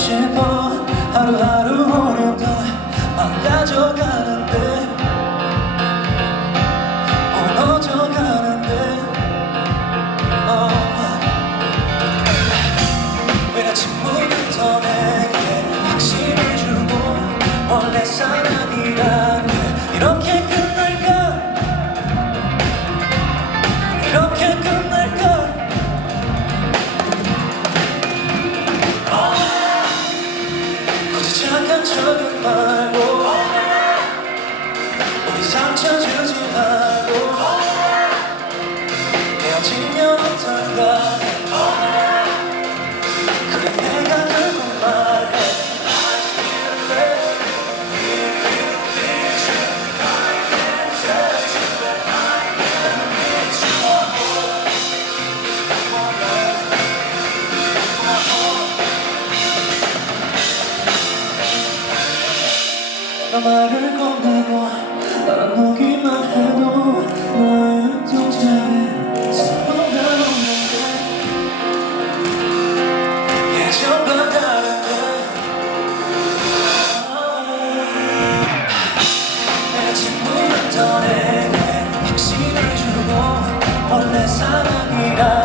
싶어 하루하루 오늘도 망가져가는 우리 상처 주지 말고 헤어지면 어떨까 그래 내가 결국 말해 나 말을 건네 고 알아보기만 해도 너의 눈동자에 서로가 없는데 예전과 다른데 내가 친구였던 내게 확신을 주고 원래 사랑이란